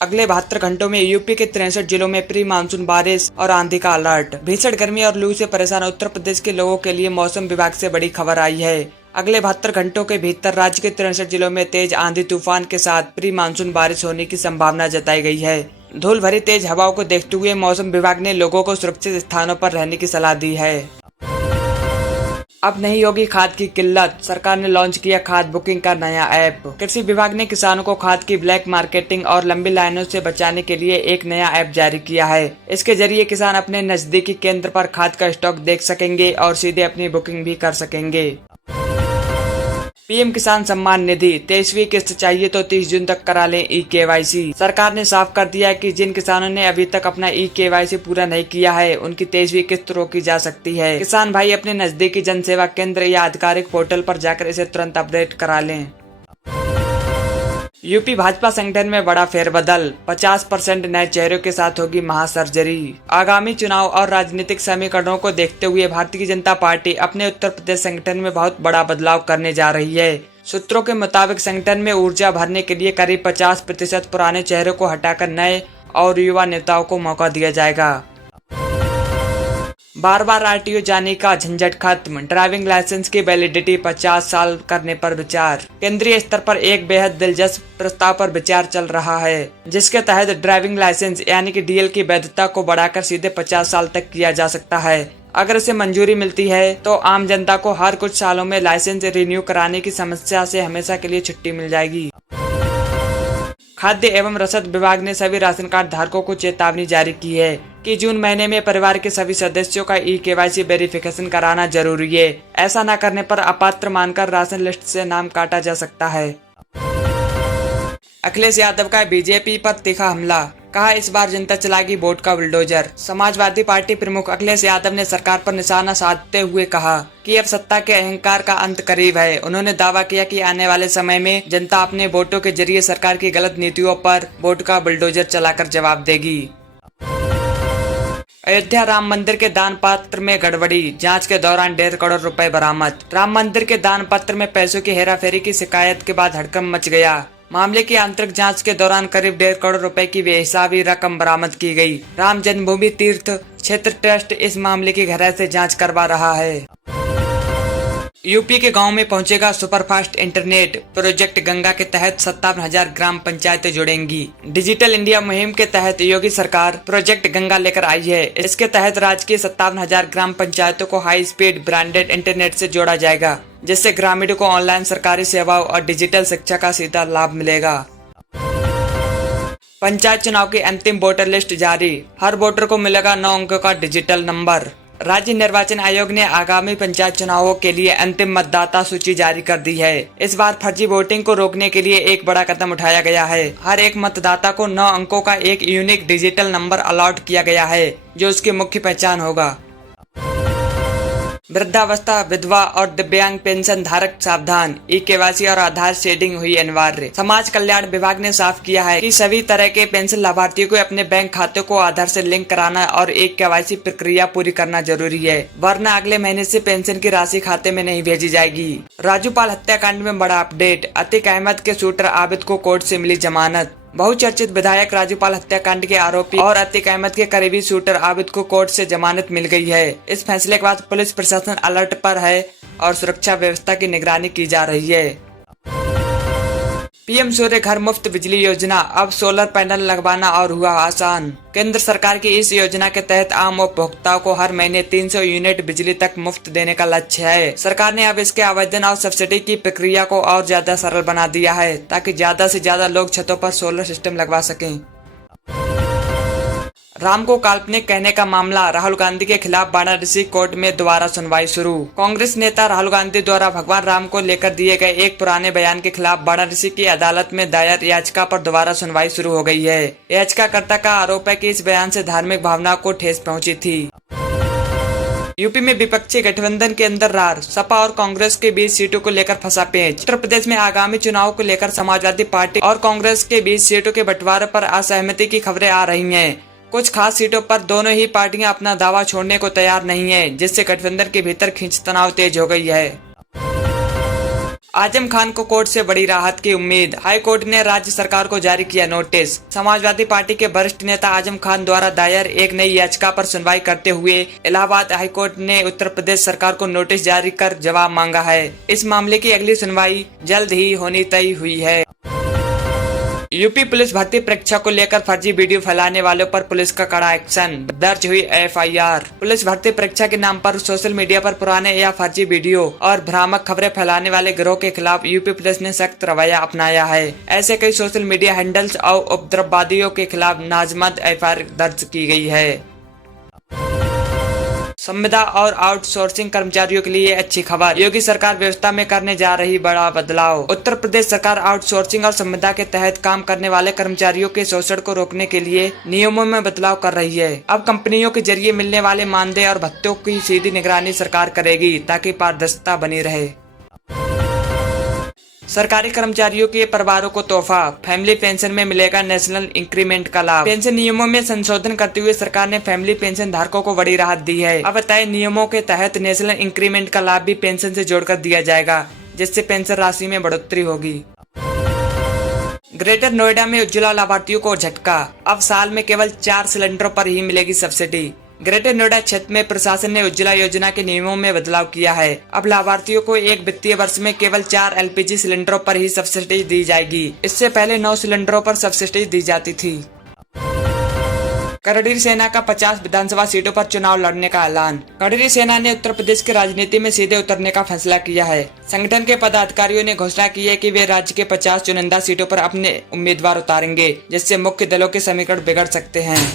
अगले 72 घंटों में यूपी के 63 जिलों में प्री मानसून बारिश और आंधी का अलर्ट। भीषण गर्मी और लू से परेशान उत्तर प्रदेश के लोगों के लिए मौसम विभाग से बड़ी खबर आई है। अगले 72 घंटों के भीतर राज्य के 63 जिलों में तेज आंधी तूफान के साथ प्री मानसून बारिश होने की संभावना जताई गई है। धूल भरी तेज हवाओं को देखते हुए मौसम विभाग ने लोगों को सुरक्षित स्थानों पर रहने की सलाह दी है। अब नहीं होगी खाद की किल्लत, सरकार ने लॉन्च किया खाद बुकिंग का नया ऐप। कृषि विभाग ने किसानों को खाद की ब्लैक मार्केटिंग और लंबी लाइनों से बचाने के लिए एक नया ऐप जारी किया है। इसके जरिए किसान अपने नजदीकी केंद्र पर खाद का स्टॉक देख सकेंगे और सीधे अपनी बुकिंग भी कर सकेंगे। पीएम किसान सम्मान निधि 23वीं किस्त चाहिए तो 30 जून तक करा लें ई-केवाईसी। सरकार ने साफ कर दिया है कि जिन किसानों ने अभी तक अपना ई-केवाईसी पूरा नहीं किया है उनकी 23वीं किस्त रोकी जा सकती है। किसान भाई अपने नजदीकी जन सेवा केंद्र या आधिकारिक पोर्टल पर जाकर इसे तुरंत अपडेट करा लें। यूपी भाजपा संगठन में बड़ा फेरबदल, 50% नए चेहरों के साथ होगी महासर्जरी। आगामी चुनाव और राजनीतिक समीकरणों को देखते हुए भारतीय जनता पार्टी अपने उत्तर प्रदेश संगठन में बहुत बड़ा बदलाव करने जा रही है। सूत्रों के मुताबिक संगठन में ऊर्जा भरने के लिए करीब 50% पुराने चेहरों को हटाकर नए और युवा नेताओं को मौका दिया जाएगा। बार बार आरटीओ जाने का झंझट खत्म, ड्राइविंग लाइसेंस की वैलिडिटी 50 साल करने पर विचार। केंद्रीय स्तर पर एक बेहद दिलचस्प प्रस्ताव पर विचार चल रहा है, जिसके तहत ड्राइविंग लाइसेंस यानी कि डीएल की वैधता को बढ़ाकर सीधे 50 साल तक किया जा सकता है। अगर इसे मंजूरी मिलती है तो आम जनता को हर कुछ सालों में लाइसेंस रिन्यू कराने की समस्या से हमेशा के लिए छुट्टी मिल जाएगी। खाद्य एवं रसद विभाग ने सभी राशन कार्ड धारकों को चेतावनी जारी की है कि जून महीने में परिवार के सभी सदस्यों का ई-केवाईसी वेरिफिकेशन कराना जरूरी है। ऐसा न करने पर अपात्र मानकर राशन लिस्ट से नाम काटा जा सकता है। अखिलेश यादव का बीजेपी पर तीखा हमला, कहा इस बार जनता चलाएगी वोट का बुलडोजर। समाजवादी पार्टी प्रमुख अखिलेश यादव ने सरकार पर निशाना साधते हुए कहा कि अब सत्ता के अहंकार का अंत करीब है। उन्होंने दावा किया कि आने वाले समय में जनता अपने वोटों के जरिए सरकार की गलत नीतियों पर वोट का बुलडोजर चलाकर जवाब देगी। अयोध्या राम मंदिर के दान पत्र में गड़बड़ी, जांच के दौरान 1.5 करोड़ रुपए बरामद। राम मंदिर के दान पत्र में पैसों की हेराफेरी की शिकायत के बाद हड़कंप मच गया। मामले की आंतरिक जांच के दौरान करीब 1.5 करोड़ रुपए की बेहिसाबी रकम बरामद की गई। राम जन्मभूमि तीर्थ क्षेत्र ट्रस्ट इस मामले की गहराई से जांच करवा रहा है। यूपी के गांव में पहुंचेगा सुपरफास्ट इंटरनेट, प्रोजेक्ट गंगा के तहत 57,000 ग्राम पंचायतें जुड़ेंगी। डिजिटल इंडिया मुहिम के तहत योगी सरकार प्रोजेक्ट गंगा लेकर आई है। इसके तहत राज्य की 57,000 ग्राम पंचायतों को हाई स्पीड ब्रांडेड इंटरनेट से जोड़ा जाएगा, जिससे ग्रामीणों को ऑनलाइन सरकारी सेवाओं और डिजिटल शिक्षा का सीधा लाभ मिलेगा। पंचायत चुनाव की अंतिम वोटर लिस्ट जारी, हर वोटर को मिलेगा 9 अंकों का डिजिटल नंबर। राज्य निर्वाचन आयोग ने आगामी पंचायत चुनावों के लिए अंतिम मतदाता सूची जारी कर दी है। इस बार फर्जी वोटिंग को रोकने के लिए एक बड़ा कदम उठाया गया है। हर एक मतदाता को 9 अंकों का एक यूनिक डिजिटल नंबर अलॉट किया गया है, जो उसकी मुख्य पहचान होगा। वृद्धावस्था, विधवा और दिव्यांग पेंशन धारक सावधान, ई-केवाईसी और आधार शेडिंग हुई अनिवार्य। समाज कल्याण विभाग ने साफ किया है कि सभी तरह के पेंशन लाभार्थियों को अपने बैंक खाते को आधार से लिंक कराना और ई-केवाईसी प्रक्रिया पूरी करना जरूरी है, वरना अगले महीने से पेंशन की राशि खाते में नहीं भेजी जाएगी। राजूपाल हत्याकांड में बड़ा अपडेट, अतीक अहमद के शूटर आबिद को कोर्ट से मिली जमानत। बहुचर्चित विधायक राजूपाल हत्याकांड के आरोपी और अतीक अहमद के करीबी शूटर आबिद को कोर्ट से जमानत मिल गई है। इस फैसले के बाद पुलिस प्रशासन अलर्ट पर है और सुरक्षा व्यवस्था की निगरानी की जा रही है। पीएम सूर्य घर मुफ्त बिजली योजना, अब सोलर पैनल लगवाना और हुआ आसान। केंद्र सरकार की इस योजना के तहत आम उपभोक्ताओं को हर महीने 300 यूनिट बिजली तक मुफ्त देने का लक्ष्य है। सरकार ने अब इसके आवेदन और सब्सिडी की प्रक्रिया को और ज्यादा सरल बना दिया है, ताकि ज्यादा से ज्यादा लोग छतों पर सोलर सिस्टम लगवा सकें। राम को काल्पनिक कहने का मामला, राहुल गांधी के खिलाफ वाराणसी कोर्ट में दोबारा सुनवाई शुरू। कांग्रेस नेता राहुल गांधी द्वारा भगवान राम को लेकर दिए गए एक पुराने बयान के खिलाफ वाराणसी की अदालत में दायर याचिका पर दोबारा सुनवाई शुरू हो गई है। याचिकाकर्ता का आरोप है कि इस बयान से धार्मिक भावनाओं को ठेस पहुंची थी। यूपी में विपक्षी गठबंधन के अंदर रार, सपा और कांग्रेस के बीच सीटों को लेकर फंसा पेंच। उत्तर प्रदेश में आगामी चुनाव को लेकर समाजवादी पार्टी और कांग्रेस के बीच सीटों के बंटवारे पर असहमति की खबरें आ रही हैं। कुछ खास सीटों पर दोनों ही पार्टियां अपना दावा छोड़ने को तैयार नहीं है, जिससे गठबंधन के भीतर खींचतान तेज हो गई है। आजम खान को कोर्ट से बड़ी राहत की उम्मीद। हाई कोर्ट ने राज्य सरकार को जारी किया नोटिस। समाजवादी पार्टी के वरिष्ठ नेता आजम खान द्वारा दायर एक नई याचिका पर सुनवाई करते हुए इलाहाबाद हाई कोर्ट ने उत्तर प्रदेश सरकार को नोटिस जारी कर जवाब मांगा है। इस मामले की अगली सुनवाई जल्द ही होनी तय हुई है। यूपी पुलिस भर्ती परीक्षा को लेकर फर्जी वीडियो फैलाने वालों पर पुलिस का कड़ा एक्शन, दर्ज हुई एफआईआर। पुलिस भर्ती परीक्षा के नाम पर सोशल मीडिया पर पुराने या फर्जी वीडियो और भ्रामक खबरें फैलाने वाले गिरोह के खिलाफ यूपी पुलिस ने सख्त रवैया अपनाया है। ऐसे कई सोशल मीडिया हैंडल्स और उपद्रववादियों के खिलाफ नाजमत एफआईआर दर्ज की गई है। संविदा और आउटसोर्सिंग कर्मचारियों के लिए अच्छी खबर, योगी सरकार व्यवस्था में करने जा रही बड़ा बदलाव। उत्तर प्रदेश सरकार आउटसोर्सिंग और संविदा के तहत काम करने वाले कर्मचारियों के शोषण को रोकने के लिए नियमों में बदलाव कर रही है। अब कंपनियों के जरिए मिलने वाले मानदेय और भत्तों की सीधी निगरानी सरकार करेगी ताकि पारदर्शिता बनी रहे। सरकारी कर्मचारियों के परिवारों को तोहफा, फैमिली पेंशन में मिलेगा नेशनल इंक्रीमेंट का लाभ। पेंशन नियमों में संशोधन करते हुए सरकार ने फैमिली पेंशन धारकों को बड़ी राहत दी है। अब तय नियमों के तहत नेशनल इंक्रीमेंट का लाभ भी पेंशन से जोड़कर दिया जाएगा, जिससे पेंशन राशि में बढ़ोतरी होगी। ग्रेटर नोएडा में उज्ज्वला लाभार्थियों को झटका, अब साल में केवल 4 सिलेंडरों पर ही मिलेगी सब्सिडी। ग्रेटर नोएडा क्षेत्र में प्रशासन ने उज्ज्वला योजना के नियमों में बदलाव किया है। अब लाभार्थियों को एक वित्तीय वर्ष में केवल 4 एलपीजी सिलेंडरों पर ही सब्सिडी दी जाएगी। इससे पहले 9 सिलेंडरों पर सब्सिडी दी जाती थी। कड़री सेना का 50 विधानसभा सीटों पर चुनाव लड़ने का ऐलान। कड़री सेना ने उत्तर प्रदेश की राजनीति में सीधे उतरने का फैसला किया है। संगठन के पदाधिकारियों ने घोषणा की है कि वे राज्य के 50 चुनिंदा सीटों पर अपने उम्मीदवार उतारेंगे, जिससे मुख्य दलों के समीकरण बिगड़ सकते हैं।